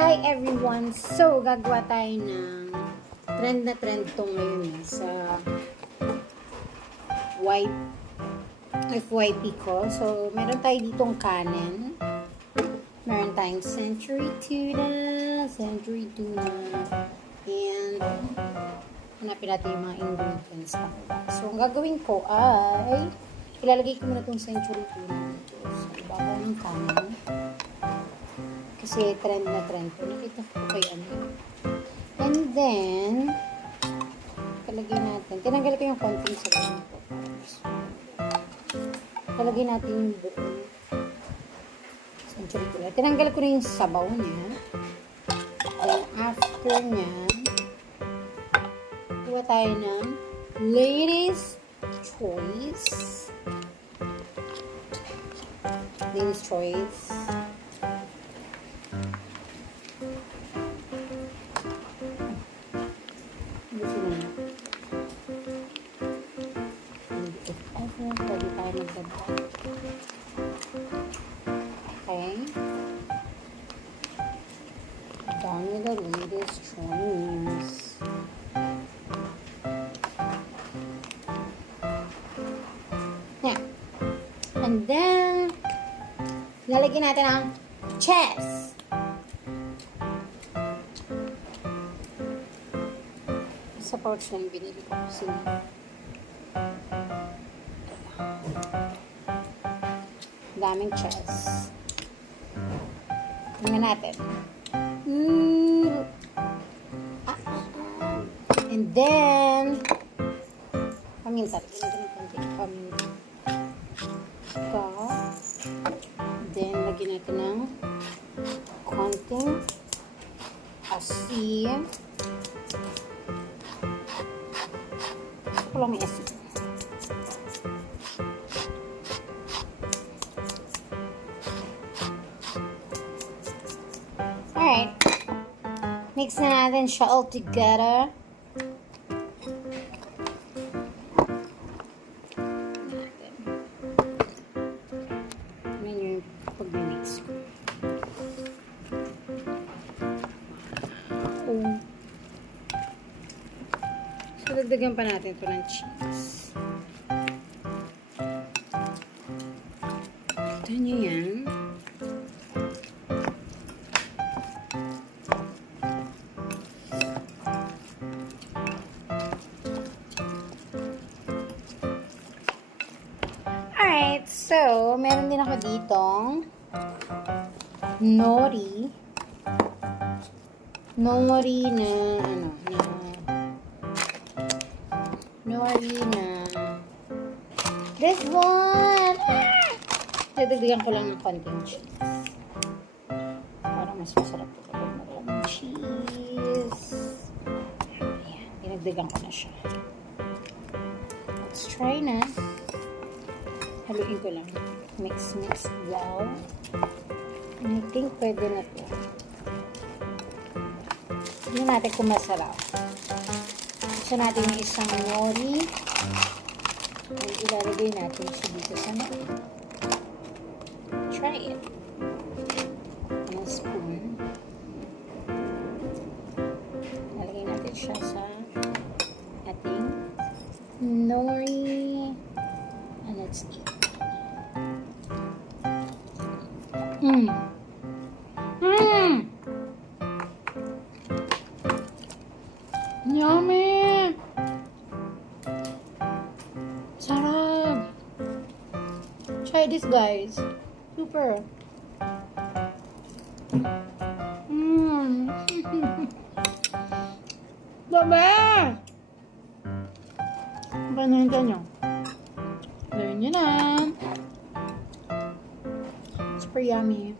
Hi everyone! So, gagawa tayo ng trend na trend to ngayon sa FYP ko. So, meron tayo ditong Canon. Meron tayong Century Tuna. And, hanapin natin yung mga ingredients na ko. So, ang gagawin ko ay ilalagay ko muna itong Century Tuna dito sa ibabaw ng Canon. Kasi trend na trend po. Nakita ko kay ano. And then, talagay natin. Tinanggal ko yung konting sa ganun po. Talagay natin yung buong Century Tuna. Tinanggal ko na yung sabaw niya. And after niya, kuha tayo ng Lady's Choice. Lady's Choice. Pwede tayo magdagdag. Okay. Down with the Lady's Choice. Yeah. And then, lalagyan natin ang cheese. Sa pouch na yung binili ko kasi daming cheese. Tingnan natin. And then paminta. Lagyan natin ng konting paminta. Ito. Then lagyan natin ng konting asin. Ito lang may asin. Alright. Mix na natin siya all together. Tignan nyo yung pag-mix. So, dagdagan pa natin ito ng cheese. Ito nyo yan. Alright, so, meron din ako ditong nori na, this one! Dadagdagan ko lang ng konting cheese. Para mas masarap ito kapag maraming cheese. Ayan, dinagdagan ko na siya. Let's try na. Haluin ko lang. Mix well. And I think pwede na ito. Tignan natin kung masarap. Gusto natin yung isang nori. And ilalagay natin siya dito sa nori. Try it. Ang spoon. Ilalagay natin siya sa ating nori. And let's eat. Yummy! Sarap! Try this, guys. Super. Babe! Panahintay nyo. Gawin nyo na. Super yummy.